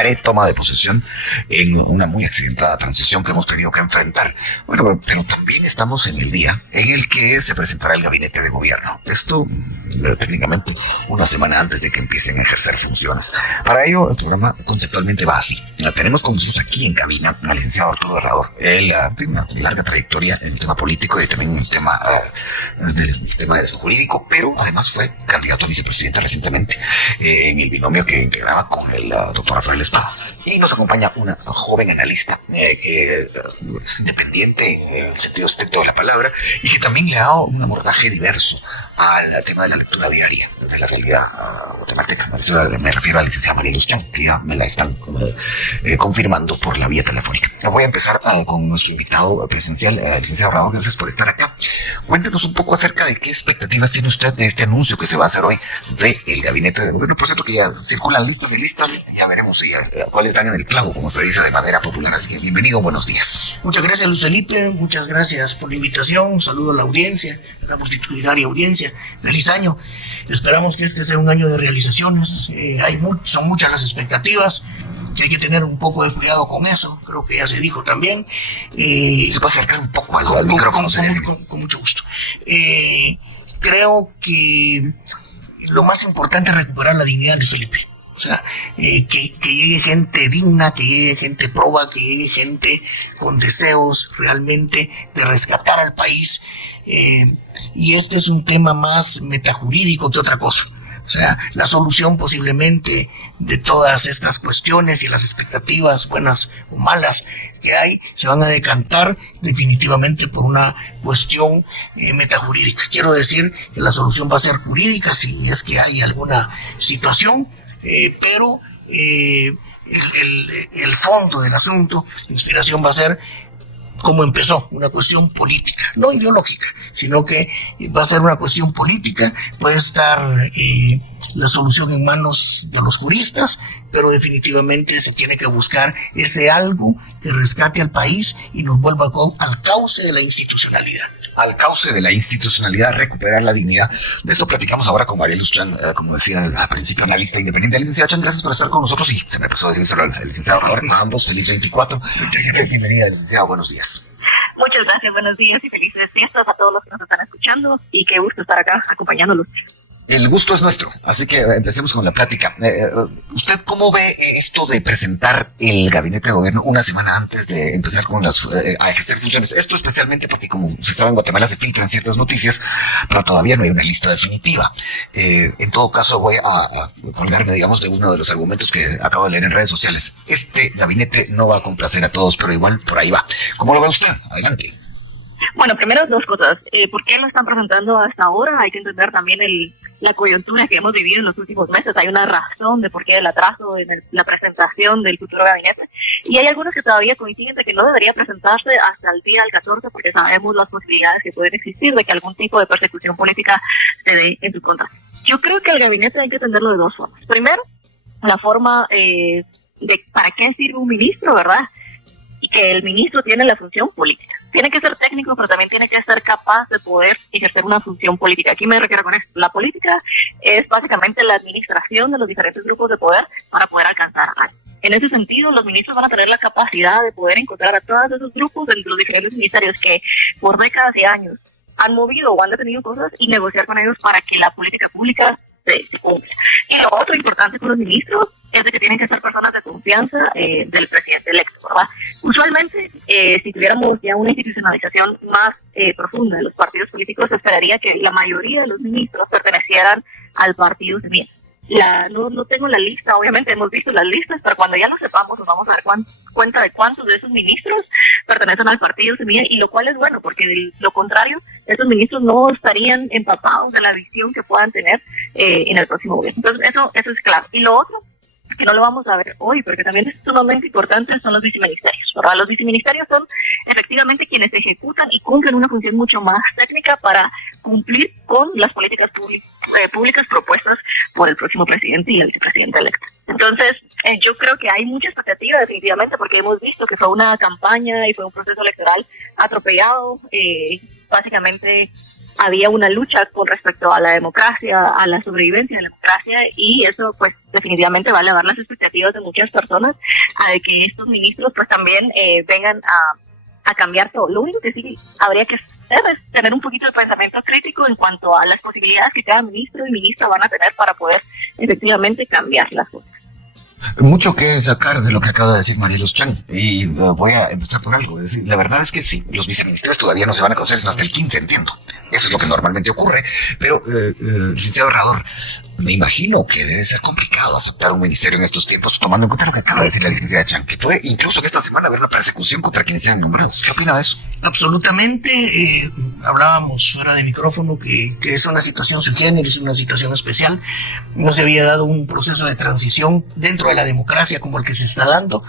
pre-toma de posesión en una muy accidentada transición que hemos tenido que enfrentar. Bueno, pero también estamos en el día en el que se presentará el gabinete de gobierno. Esto, técnicamente, una semana antes de que empiecen a ejercer funciones. Para ello, el programa conceptualmente va así. Tenemos con nosotros aquí en cabina al licenciado Arturo Herrador. Él tiene una larga trayectoria en el tema político y también en el tema del jurídico, pero además fue candidato a vicepresidente recientemente en el binomio que integraba con el doctor Rafael Espada. Y nos acompaña una joven analista que es independiente en el sentido estricto de la palabra y que también le ha dado un abordaje diverso al tema de la lectura diaria de la realidad guatemalteca. Me refiero a la licenciada María Luz Chan, que ya me la están confirmando por la vía telefónica. Voy a empezar con nuestro invitado presencial, licenciado Herrador. Gracias por estar acá. Cuéntenos un poco acerca de qué expectativas tiene usted de este anuncio que se va a hacer hoy del gabinete de gobierno. Por cierto, que ya circulan listas y listas, ya veremos si cuáles dan en el clavo, como se dice de manera popular. Así que bienvenido, buenos días. Muchas gracias, Luis Felipe, muchas gracias por la invitación. Un saludo a la audiencia, a la multitudinaria audiencia. Feliz año. Esperamos que este sea un año de realizaciones. Son muchas las expectativas, que hay que tener un poco de cuidado con eso. Creo que ya se dijo también. ¿Se puede acercar un poco al micrófono? Con mucho gusto. Creo que lo más importante es recuperar la dignidad, Luis Felipe. O sea, que llegue gente digna, que llegue gente proba, que llegue gente con deseos realmente de rescatar al país. Y este es un tema más metajurídico que otra cosa. O sea, la solución posiblemente de todas estas cuestiones y las expectativas buenas o malas que hay se van a decantar definitivamente por una cuestión metajurídica. Quiero decir que la solución va a ser jurídica si es que hay alguna situación, pero el fondo del asunto, la inspiración va a ser como empezó, una cuestión política, no ideológica, sino que va a ser una cuestión política. Puede estar la solución en manos de los juristas, pero definitivamente se tiene que buscar ese algo que rescate al país y nos vuelva al cauce de la institucionalidad. Al cauce de la institucionalidad, recuperar la dignidad. De esto platicamos ahora con María Luz Chan, como decía al principio, analista independiente. Licenciada Chan, gracias por estar con nosotros. Y se me pasó a decírselo al licenciado Herrador. A ambos, feliz 24. Muchas gracias. Bienvenida, licenciado. Buenos días. Muchas gracias, buenos días y felices fiestas a todos los que nos están escuchando y qué gusto estar acá acompañándolos. El gusto es nuestro, así que empecemos con la plática. ¿Usted cómo ve esto de presentar el gabinete de gobierno una semana antes de empezar con a ejercer funciones? Esto especialmente porque, como se sabe, en Guatemala se filtran ciertas noticias, pero todavía no hay una lista definitiva. En todo caso, voy a colgarme, digamos, de uno de los argumentos que acabo de leer en redes sociales. Este gabinete no va a complacer a todos, pero igual por ahí va. ¿Cómo lo ve usted? Adelante. Bueno, primero dos cosas. ¿Por qué lo están presentando hasta ahora? Hay que entender también la coyuntura que hemos vivido en los últimos meses. Hay una razón de por qué el atraso en la presentación del futuro gabinete. Y hay algunos que todavía coinciden de que no debería presentarse hasta el día del 14 porque sabemos las posibilidades que pueden existir de que algún tipo de persecución política se dé en su contra. Yo creo que el gabinete hay que entenderlo de dos formas. Primero, la forma de para qué sirve un ministro, ¿verdad? Y que el ministro tiene la función política. Tiene que ser técnico, pero también tiene que ser capaz de poder ejercer una función política. Aquí me refiero con esto. La política es básicamente la administración de los diferentes grupos de poder para poder alcanzar algo. En ese sentido, los ministros van a tener la capacidad de poder encontrar a todos esos grupos de los diferentes ministerios que por décadas y años han movido o han detenido cosas y negociar con ellos para que la política pública se cumpla. Y lo otro importante con los ministros es de que tienen que ser personas de confianza del presidente electo, ¿verdad? Usualmente, si tuviéramos ya una institucionalización más profunda de los partidos políticos, se esperaría que la mayoría de los ministros pertenecieran al partido Semilla. No tengo la lista, obviamente hemos visto las listas, pero cuando ya lo sepamos nos vamos a dar cuenta de cuántos de esos ministros pertenecen al partido Semilla, y lo cual es bueno, porque de lo contrario, esos ministros no estarían empapados de la visión que puedan tener en el próximo gobierno. Entonces eso es claro. Y lo otro, que no lo vamos a ver hoy, porque también es sumamente importante, son los viceministerios, ¿verdad? Los viceministerios son efectivamente quienes ejecutan y cumplen una función mucho más técnica para cumplir con las políticas públicas propuestas por el próximo presidente y el vicepresidente electo. Entonces, yo creo que hay mucha expectativa definitivamente, porque hemos visto que fue una campaña y fue un proceso electoral atropellado, básicamente había una lucha con respecto a la democracia, a la sobrevivencia de la democracia, y eso pues definitivamente va a elevar las expectativas de muchas personas a de que estos ministros pues también vengan a cambiar todo. Lo único que sí habría que hacer es tener un poquito de pensamiento crítico en cuanto a las posibilidades que cada ministro y ministra van a tener para poder efectivamente cambiar las cosas. Mucho que sacar de lo que acaba de decir Marielos Chan, y voy a empezar por algo. Es decir, la verdad es que sí, los viceministros todavía no se van a conocer sino hasta el 15, entiendo. Eso es lo que normalmente ocurre, pero, licenciado Herrador, me imagino que debe ser complicado aceptar un ministerio en estos tiempos, tomando en cuenta lo que acaba de decir la licenciada Chan, que puede incluso que esta semana haber una persecución contra quienes sean nombrados. ¿Qué opina de eso? Absolutamente. Hablábamos fuera de micrófono que es una situación sui generis, una situación especial. No se había dado un proceso de transición dentro de la democracia como el que se está dando.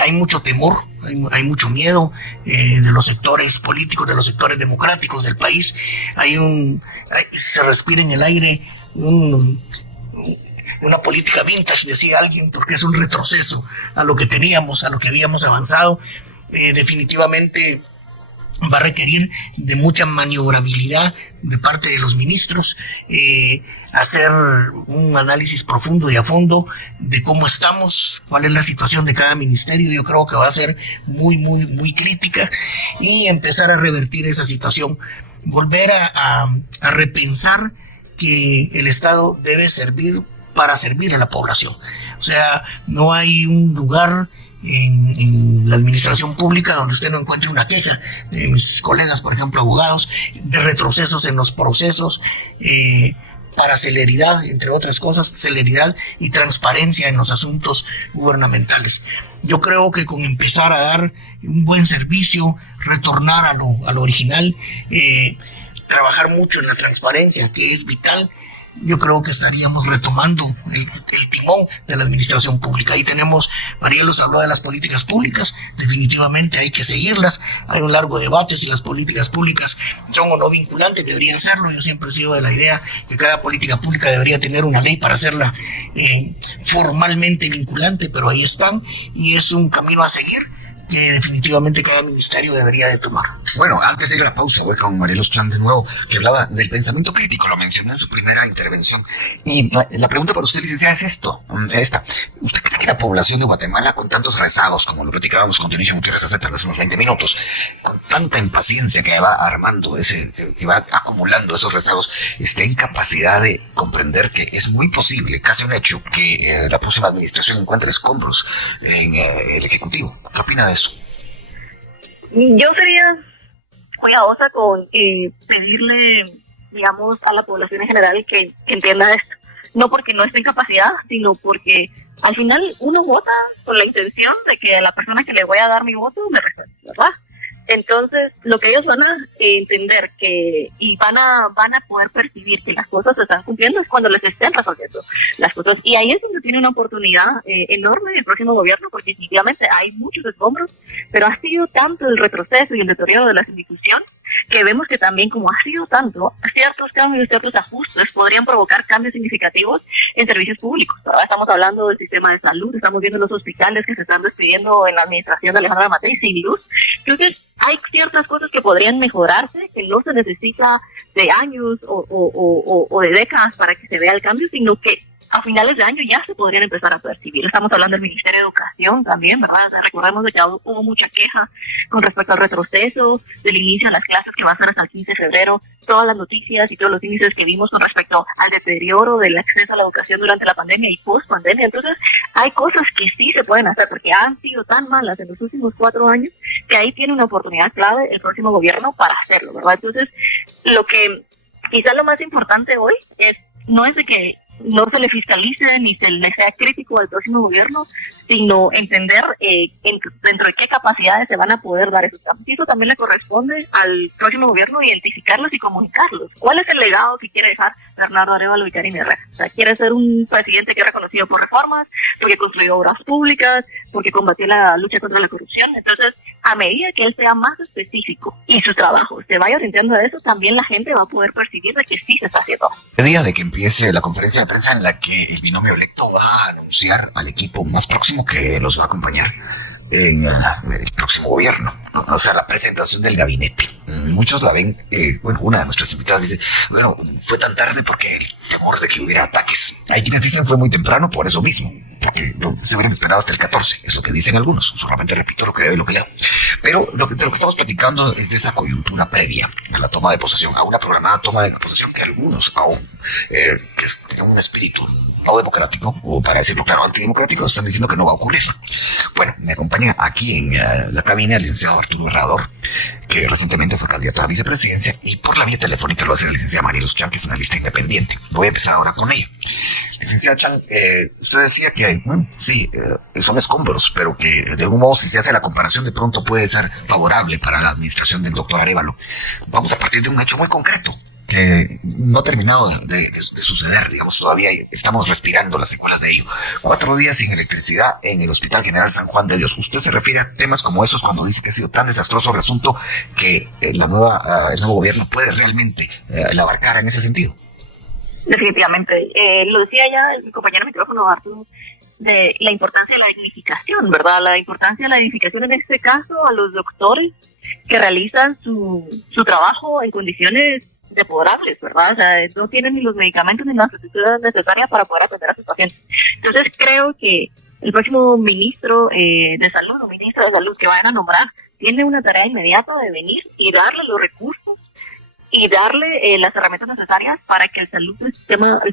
Hay mucho temor, hay mucho miedo de los sectores políticos, de los sectores democráticos del país. Se respira en el aire una política vintage, decía alguien, porque es un retroceso a lo que teníamos, a lo que habíamos avanzado. Definitivamente va a requerir de mucha maniobrabilidad de parte de los ministros, hacer un análisis profundo y a fondo de cómo estamos, cuál es la situación de cada ministerio. Yo creo que va a ser muy crítica, y empezar a revertir esa situación, volver a repensar que el Estado debe servir para servir a la población. O sea, no hay un lugar en la administración pública donde usted no encuentre una queja de mis colegas, por ejemplo, abogados, de retrocesos en los procesos, para celeridad, entre otras cosas, celeridad y transparencia en los asuntos gubernamentales. Yo creo que con empezar a dar un buen servicio, retornar a lo original, trabajar mucho en la transparencia, que es vital, yo creo que estaríamos retomando el timón de la administración pública. Ahí tenemos, Marielos habló de las políticas públicas, definitivamente hay que seguirlas. Hay un largo debate si las políticas públicas son o no vinculantes, deberían serlo. Yo siempre he sido de la idea que cada política pública debería tener una ley para hacerla formalmente vinculante, pero ahí están, y es un camino a seguir que definitivamente cada ministerio debería de tomar. Bueno, antes de ir a la pausa, voy con Marielos Chan de nuevo, que hablaba del pensamiento crítico, lo mencionó en su primera intervención. Y la pregunta para usted, licenciada, es esta. ¿Usted cree que la población de Guatemala, con tantos rezagos, como lo platicábamos con Dionisio Gutiérrez hace tal vez unos 20 minutos, con tanta impaciencia que va armando que va acumulando esos rezagos, esté en capacidad de comprender que es muy posible, casi un hecho, que la próxima administración encuentre escombros en el Ejecutivo? ¿Qué opina de eso? Yo sería cuidadosa con pedirle, digamos, a la población en general que entienda esto. No porque no esté en capacidad, sino porque al final uno vota con la intención de que la persona que le voy a dar mi voto me respete, ¿verdad? Entonces, lo que ellos van a entender y van a poder percibir que las cosas se están cumpliendo es cuando les estén resolviendo las cosas. Y ahí es donde tiene una oportunidad enorme el próximo gobierno, porque definitivamente hay muchos escombros, pero ha sido tanto el retroceso y el deterioro de las instituciones que vemos que también, como ha sido tanto, ciertos cambios, ciertos ajustes podrían provocar cambios significativos en servicios públicos. Ahora estamos hablando del sistema de salud, estamos viendo los hospitales que se están despidiendo en la administración de Alejandra Matei sin luz. Entonces, hay ciertas cosas que podrían mejorarse, que no se necesita de años o de décadas para que se vea el cambio, sino que a finales de año ya se podrían empezar a percibir. Estamos hablando del Ministerio de Educación también, ¿verdad? Recordemos que hubo mucha queja con respecto al retroceso del inicio de las clases, que va a ser hasta el 15 de febrero. Todas las noticias y todos los índices que vimos con respecto al deterioro del acceso a la educación durante la pandemia y post-pandemia. Entonces, hay cosas que sí se pueden hacer, porque han sido tan malas en los últimos 4 años, que ahí tiene una oportunidad clave el próximo gobierno para hacerlo, ¿verdad? Entonces, lo que quizás lo más importante hoy no es de que no se le fiscalice ni se le sea crítico al próximo gobierno, sino entender dentro de qué capacidades se van a poder dar esos cambios. Y eso también le corresponde al próximo gobierno identificarlos y comunicarlos. ¿Cuál es el legado que quiere dejar Bernardo Arévalo y Karime Herrera? O sea, quiere ser un presidente que es reconocido por reformas, porque construyó obras públicas, porque combatió la lucha contra la corrupción. Entonces, a medida que él sea más específico y su trabajo se vaya orientando a eso, también la gente va a poder percibir de que sí se está haciendo. El día de que empiece la conferencia de prensa en la que el binomio electo va a anunciar al equipo más próximo que los va a acompañar, en el próximo gobierno, ¿no? O sea, la presentación del gabinete. Muchos la ven, bueno, una de nuestras invitadas dice, bueno, fue tan tarde porque el temor de que hubiera ataques. Hay quienes dicen fue muy temprano por eso mismo, porque se hubieran esperado hasta el 14, es lo que dicen algunos, solamente repito lo que veo y lo que leo. Pero de lo que estamos platicando es de esa coyuntura previa a la toma de posesión, a una programada toma de posesión que algunos aún, que tienen un espíritu no democrático, o para decirlo claro, antidemocrático, están diciendo que no va a ocurrir. Bueno, me acompaña aquí en la cabina el licenciado Arturo Herrador, que recientemente fue candidato a la vicepresidencia, y por la vía telefónica lo hace la licenciada Marielos Chan, que es una lista independiente. Voy a empezar ahora con ella. Licenciada Chan, usted decía que, sí, son escombros, pero que de algún modo si se hace la comparación de pronto puede ser favorable para la administración del doctor Arévalo. Vamos a partir de un hecho muy concreto, que no ha terminado de suceder, digamos, todavía estamos respirando las secuelas de ello. 4 días sin electricidad en el Hospital General San Juan de Dios. ¿Usted se refiere a temas como esos cuando dice que ha sido tan desastroso el asunto que el nuevo gobierno puede realmente abarcar en ese sentido? Definitivamente. Lo decía ya mi compañero micrófono, Arturo, de la importancia de la dignificación, ¿verdad? La importancia de la dignificación en este caso a los doctores que realizan su trabajo en condiciones deplorables, ¿verdad? O sea, no tienen ni los medicamentos ni las estructuras necesarias para poder atender a sus pacientes. Entonces creo que el próximo ministro de salud o ministra de salud que vayan a nombrar tiene una tarea inmediata de venir y darle los recursos y darle las herramientas necesarias para que el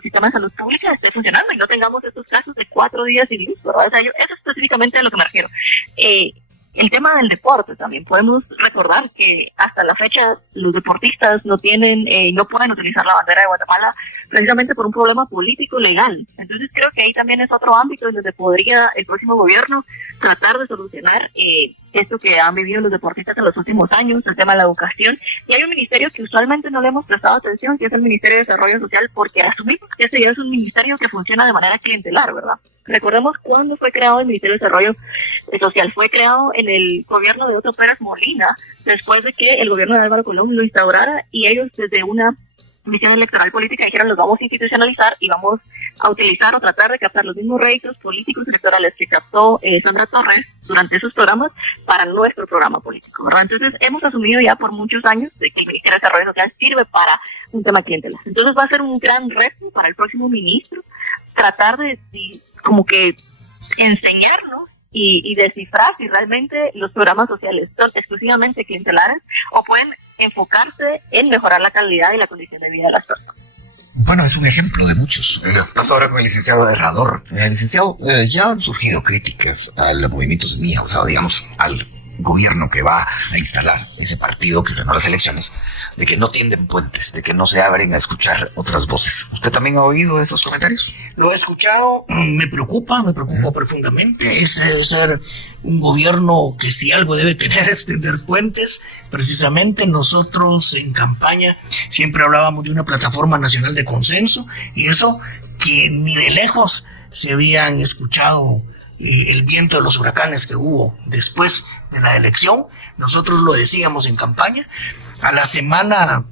sistema de salud pública esté funcionando y no tengamos estos casos de 4 días sin luz, ¿verdad? O sea, eso es específicamente a lo que me refiero. El tema del deporte también. Podemos recordar que hasta la fecha los deportistas no pueden utilizar la bandera de Guatemala precisamente por un problema político legal. Entonces creo que ahí también es otro ámbito en donde podría el próximo gobierno tratar de solucionar esto que han vivido los deportistas en los últimos años, el tema de la educación. Y hay un ministerio que usualmente no le hemos prestado atención, que es el Ministerio de Desarrollo Social, porque asumimos que ese ya es un ministerio que funciona de manera clientelar, ¿verdad? Recordemos cuándo fue creado el Ministerio de Desarrollo Social. Fue creado en el gobierno de Otto Pérez Molina, después de que el gobierno de Álvaro Colón lo instaurara, y ellos desde una misión electoral política dijeron los vamos a institucionalizar y vamos a utilizar o tratar de captar los mismos réditos políticos electorales que captó Sandra Torres durante esos programas para nuestro programa político, ¿verdad? Entonces hemos asumido ya por muchos años de que el Ministerio de Desarrollo Social sirve para un tema clientelar. Entonces va a ser un gran reto para el próximo ministro tratar de como que enseñarnos y descifrar si realmente los programas sociales son exclusivamente clientelares o pueden enfocarse en mejorar la calidad y la condición de vida de las personas. Bueno, es un ejemplo de muchos. Paso ahora con el licenciado Herrador. Licenciado, ya han surgido críticas al movimiento Semilla, o sea, digamos, al gobierno que va a instalar ese partido que ganó las elecciones, de que no tienden puentes, de que no se abren a escuchar otras voces. ¿Usted también ha oído esos comentarios? Lo he escuchado, me preocupa profundamente. Ese debe ser un gobierno que si algo debe tener es tender puentes. Precisamente nosotros en campaña siempre hablábamos de una plataforma nacional de consenso, y eso que ni de lejos se habían escuchado el viento de los huracanes que hubo después de la elección. Nosotros lo decíamos en campaña. A la semana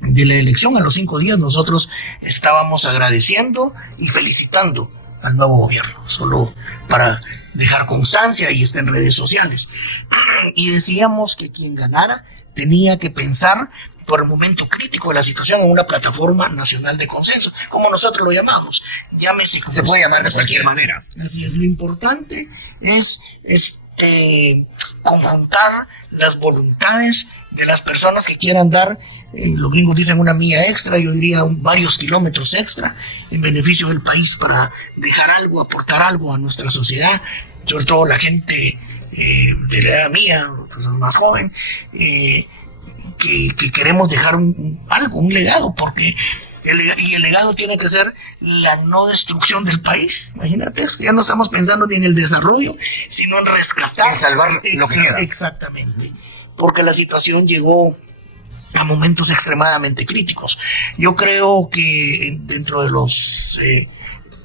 de la elección, a los 5 días, nosotros estábamos agradeciendo y felicitando al nuevo gobierno, solo para dejar constancia, y está en redes sociales. Y decíamos que quien ganara tenía que pensar por el momento crítico de la situación en una plataforma nacional de consenso, como nosotros lo llamamos. Llámese como se puede llamar de cualquier manera. Así es, lo importante es conjuntar las voluntades de las personas que quieran dar, los gringos dicen una milla extra, yo diría varios kilómetros extra en beneficio del país, para dejar algo, aportar algo a nuestra sociedad, sobre todo la gente de la edad mía, personas más joven, que queremos dejar un legado, porque el legado tiene que ser la no destrucción del país. Imagínate eso, ya no estamos pensando ni en el desarrollo, sino en rescatar, en salvar lo que queda. Exactamente, porque la situación llegó a momentos extremadamente críticos. Yo creo que dentro de los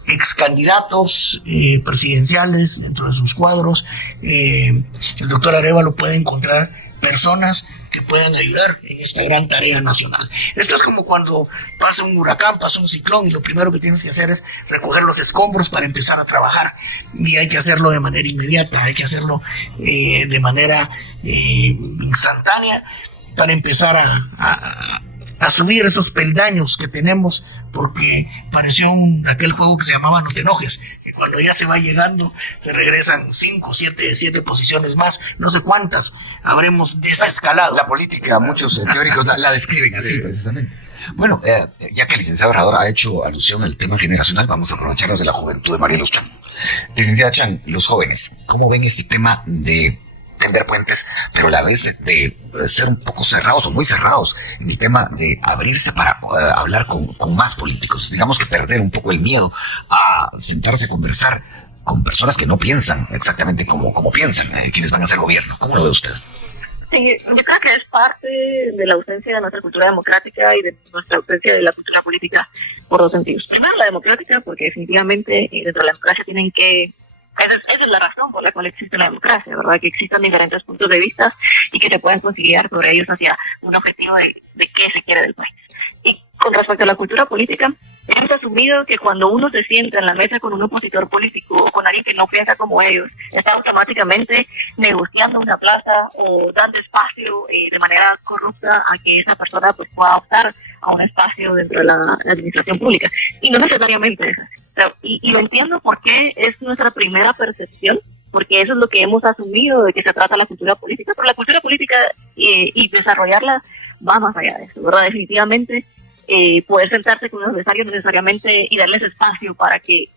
ex candidatos presidenciales, dentro de sus cuadros, el doctor Arévalo puede encontrar personas que puedan ayudar en esta gran tarea nacional. Esto es como cuando pasa un huracán, pasa un ciclón y lo primero que tienes que hacer es recoger los escombros para empezar a trabajar, y hay que hacerlo de manera inmediata, hay que hacerlo de manera instantánea para empezar a subir esos peldaños que tenemos, porque pareció aquel juego que se llamaba No te enojes, que cuando ya se va llegando te regresan 5, 7 posiciones más, no sé cuántas habremos desescalado. La política, muchos teóricos la describen así precisamente. Bueno, ya que el licenciado Obrador ha hecho alusión al tema generacional, vamos a aprovecharnos de la juventud de María Luz Chan. Licenciada Chan, los jóvenes, ¿cómo ven este tema de tender puentes, pero a la vez de ser un poco cerrados o muy cerrados en el tema de abrirse para hablar con más políticos? Digamos que perder un poco el miedo a sentarse a conversar con personas que no piensan exactamente como piensan quienes van a hacer gobierno. ¿Cómo lo ve usted? Sí, yo creo que es parte de la ausencia de nuestra cultura democrática y de nuestra ausencia de la cultura política por dos sentidos. Primero, la democrática, porque definitivamente dentro de la democracia tienen que... Esa es la razón por la cual existe la democracia, ¿verdad? Que existan diferentes puntos de vista y que se puedan conciliar sobre ellos hacia un objetivo de qué se quiere del país. Y con respecto a la cultura política, hemos asumido que cuando uno se sienta en la mesa con un opositor político o con alguien que no piensa como ellos, está automáticamente negociando una plaza o dando espacio de manera corrupta a que esa persona pues pueda optar a un espacio dentro de la administración pública. Y no necesariamente es así. Y lo entiendo porque es nuestra primera percepción, porque eso es lo que hemos asumido de que se trata la cultura política, pero la cultura política y desarrollarla va más allá de eso, ¿verdad? Definitivamente poder sentarse con los adversarios necesariamente y darles espacio para que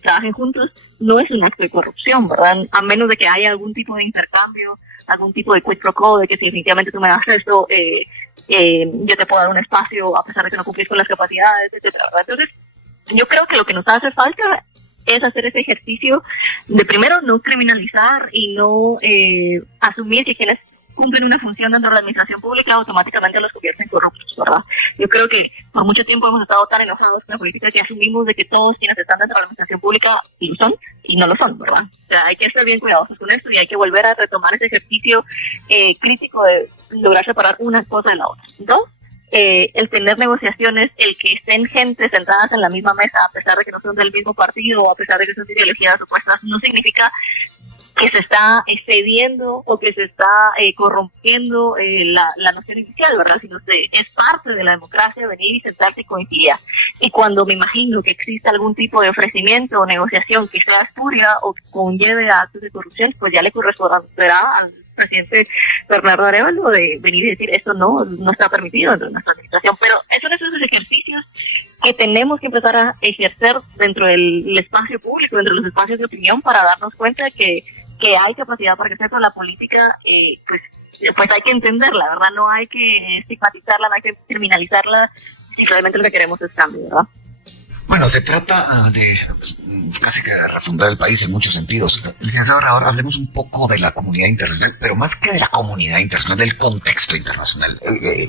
trabajen juntos no es un acto de corrupción, ¿verdad? A menos de que haya algún tipo de intercambio, algún tipo de quid pro quo, de que si definitivamente tú me das esto, yo te puedo dar un espacio a pesar de que no cumplís con las capacidades, etcétera, ¿verdad? Entonces, yo creo que lo que nos hace falta es hacer ese ejercicio de primero no criminalizar y no asumir que quienes cumplen una función dentro de la administración pública automáticamente los convierten en corruptos, ¿verdad? Yo creo que por mucho tiempo hemos estado tan enojados con la política que asumimos de que todos quienes están dentro de la administración pública lo son y no lo son, ¿verdad? O sea, hay que estar bien cuidadosos con eso y hay que volver a retomar ese ejercicio crítico de lograr separar una cosa de la otra. Dos, el tener negociaciones, el que estén gente sentadas en la misma mesa, a pesar de que no son del mismo partido o a pesar de que son ideologías opuestas, no significa que se está excediendo o que se está corrompiendo la noción inicial, ¿verdad? Sino que es parte de la democracia venir y sentarse y coincidir. Y cuando me imagino que exista algún tipo de ofrecimiento o negociación que sea espuria o conlleve a actos de corrupción, pues ya le corresponderá al presidente Bernardo Arévalo de venir y decir esto no está permitido dentro de nuestra administración. Pero son esos ejercicios que tenemos que empezar a ejercer dentro del espacio público, dentro de los espacios de opinión, para darnos cuenta que hay capacidad para crecer, pero la política pues hay que entenderla, ¿verdad? No hay que estigmatizarla, no hay que criminalizarla, si realmente lo que queremos es cambio, ¿verdad? Bueno, se trata de casi que de refundar el país en muchos sentidos. Licenciado, ahora hablemos un poco de la comunidad internacional, pero más que de la comunidad internacional, del contexto internacional.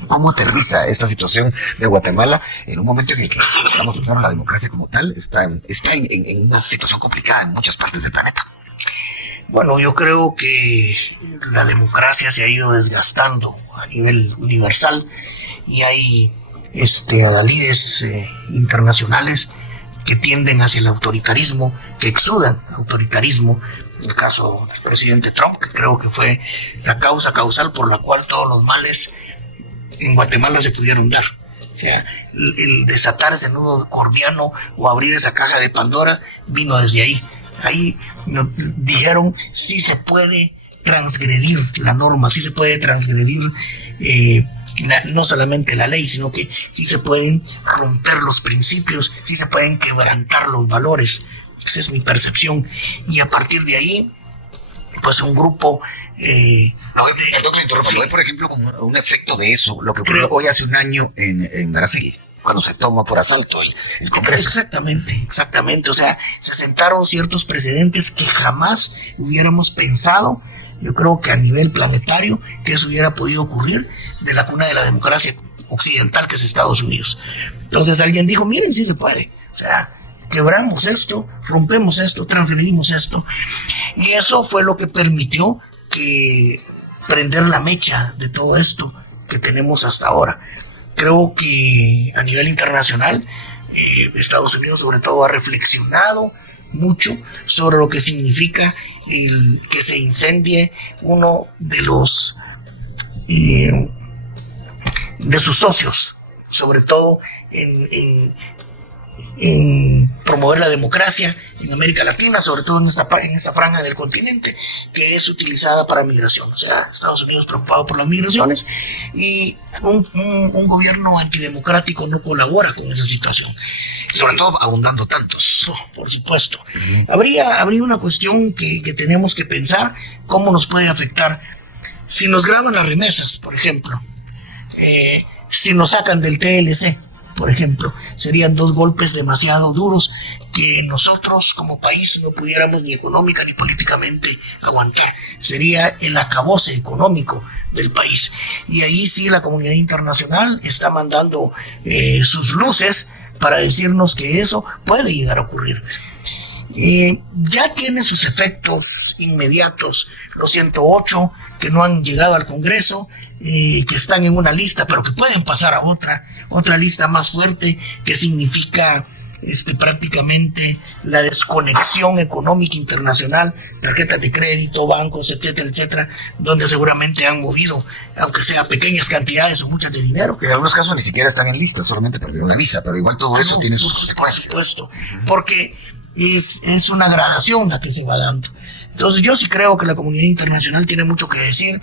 ¿Cómo aterriza esta situación de Guatemala en un momento en el que, estamos usando la democracia como tal, está en una situación complicada en muchas partes del planeta? Bueno, yo creo que la democracia se ha ido desgastando a nivel universal y hay adalides internacionales que tienden hacia el autoritarismo, que exudan autoritarismo. El caso del presidente Trump, que creo que fue la causa causal por la cual todos los males en Guatemala se pudieron dar. O sea, el desatar ese nudo gordiano o abrir esa caja de Pandora vino desde ahí. Ahí nos dijeron sí se puede transgredir la norma, sí se puede transgredir no solamente la ley, sino que sí se pueden romper los principios, sí se pueden quebrantar los valores. Esa es mi percepción. Y a partir de ahí, pues un grupo... perdón que le interrumpa, sí. Por ejemplo, como un efecto de eso, lo que ocurrió hoy hace un año en Brasil, cuando se toma por asalto el Congreso. Exactamente. O sea, se sentaron ciertos precedentes que jamás hubiéramos pensado, yo creo que a nivel planetario, que eso hubiera podido ocurrir de la cuna de la democracia occidental, que es Estados Unidos. Entonces alguien dijo, miren, sí se puede. O sea, quebramos esto, rompemos esto, transgredimos esto. Y eso fue lo que permitió que prender la mecha de todo esto que tenemos hasta ahora. Creo que a nivel internacional, Estados Unidos sobre todo ha reflexionado mucho sobre lo que significa el que se incendie uno de los de sus socios, sobre todo en promover la democracia en América Latina, sobre todo en esta franja del continente que es utilizada para migración. O sea, Estados Unidos preocupado por las migraciones y un gobierno antidemocrático no colabora con esa situación. Sobre todo abundando tantos. Por supuesto. Habría una cuestión que tenemos que pensar, cómo nos puede afectar si nos graban las remesas, por ejemplo, si nos sacan del TLC, por ejemplo. Serían dos golpes demasiado duros que nosotros como país no pudiéramos ni económica ni políticamente aguantar. Sería el acabose económico del país. Y ahí sí la comunidad internacional está mandando sus luces para decirnos que eso puede llegar a ocurrir. Ya tiene sus efectos inmediatos los 108 que no han llegado al Congreso, que están en una lista pero que pueden pasar a otra lista más fuerte, que significa prácticamente la desconexión económica internacional, tarjetas de crédito, bancos, etcétera, etcétera, donde seguramente han movido, aunque sea pequeñas cantidades o muchas de dinero. En algunos casos ni siquiera están en lista, solamente perdieron la visa, pero igual todo eso tiene sus consecuencias. Por supuesto, porque es una gradación la que se va dando. Entonces yo sí creo que la comunidad internacional tiene mucho que decir.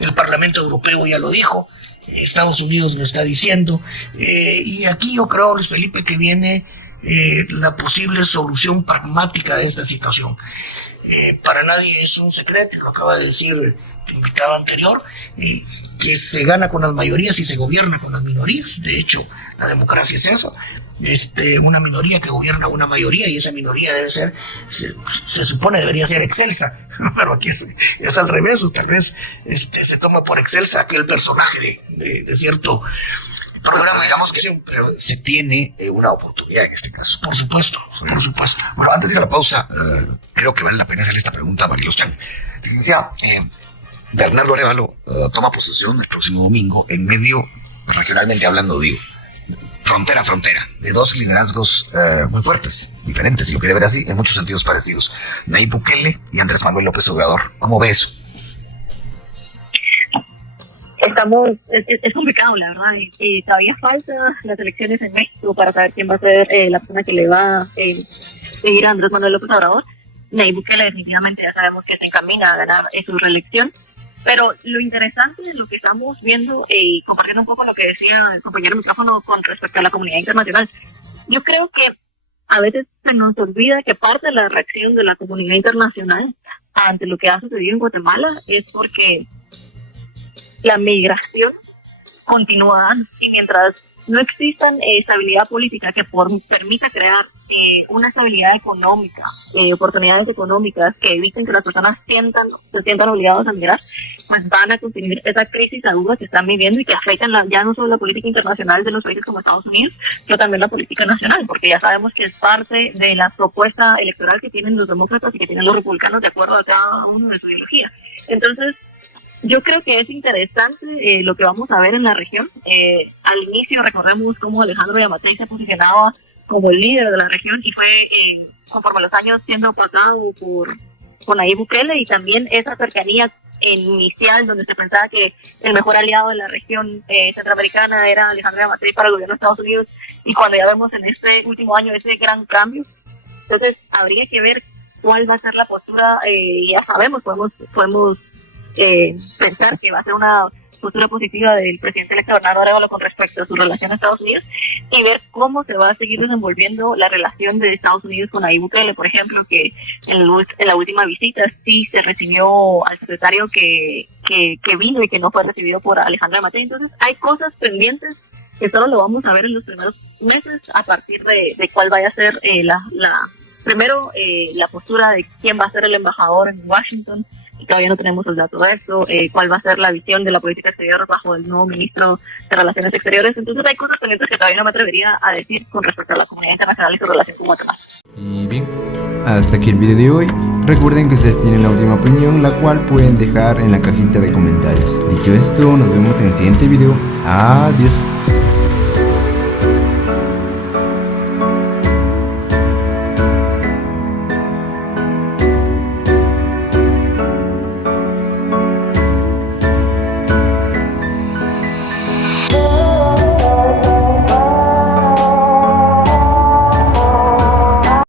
El Parlamento Europeo ya lo dijo, Estados Unidos lo está diciendo, y aquí yo creo, Luis Felipe, que viene la posible solución pragmática de esta situación. Para nadie es un secreto, lo acaba de decir tu invitado anterior, que se gana con las mayorías y se gobierna con las minorías. De hecho, la democracia es eso, una minoría que gobierna una mayoría, y esa minoría debe ser, se supone debería ser excelsa, pero aquí es al revés, o tal vez se toma por excelsa aquel personaje de cierto programa. Digamos que pero se tiene una oportunidad en este caso. Por supuesto, por supuesto. Bueno, antes de ir a la pausa, creo que vale la pena hacerle esta pregunta a Mariluz Chan. Licenciada, Bernardo Arévalo toma posesión el próximo domingo en medio, regionalmente hablando, digo, frontera a frontera, de dos liderazgos muy fuertes, diferentes, si lo quiere ver así, en muchos sentidos parecidos. Nayib Bukele y Andrés Manuel López Obrador. ¿Cómo ve eso? Es complicado, la verdad, y todavía falta las elecciones en México para saber quién va a ser la persona que le va a seguir a Andrés Manuel López Obrador. Nayib Bukele definitivamente ya sabemos que se encamina a ganar su reelección, pero lo interesante de lo que estamos viendo, compartiendo un poco lo que decía el compañero micrófono con respecto a la comunidad internacional, yo creo que a veces se nos olvida que parte de la reacción de la comunidad internacional ante lo que ha sucedido en Guatemala es porque la migración continúa, y mientras no exista estabilidad política que permita crear una estabilidad económica, oportunidades económicas que eviten que las personas se sientan obligadas a migrar, pues van a continuar esa crisis aguda que están viviendo y que afectan ya no solo la política internacional de los países como Estados Unidos, sino también la política nacional, porque ya sabemos que es parte de la propuesta electoral que tienen los demócratas y que tienen los republicanos de acuerdo a cada uno de su ideología. Entonces, yo creo que es interesante lo que vamos a ver en la región. Al inicio recordemos cómo Alejandro Yamatei se posicionaba como el líder de la región y fue conforme los años siendo opacado por Nayib Bukele, y también esa cercanía inicial donde se pensaba que el mejor aliado de la región centroamericana era Alejandro Yamatei para el gobierno de Estados Unidos, y cuando ya vemos en este último año ese gran cambio, entonces habría que ver cuál va a ser la postura. Ya sabemos, podemos pensar que va a ser una postura positiva del presidente electo Bernardo Arévalo con respecto a su relación a Estados Unidos, y ver cómo se va a seguir desenvolviendo la relación de Estados Unidos con Nayib Bukele, por ejemplo, que en la última visita sí se recibió al secretario que vino y que no fue recibido por Alejandro Yamatei. Entonces hay cosas pendientes que solo lo vamos a ver en los primeros meses a partir de cuál vaya a ser primero la postura de quién va a ser el embajador en Washington, y todavía no tenemos el dato de eso, cuál va a ser la visión de la política exterior bajo el nuevo ministro de Relaciones Exteriores. Entonces hay cosas pendientes que todavía no me atrevería a decir con respecto a la comunidad internacional y su relación con Guatemala. Y bien, hasta aquí el video de hoy. Recuerden que ustedes tienen la última opinión, la cual pueden dejar en la cajita de comentarios. Dicho esto, nos vemos en el siguiente video. Adiós.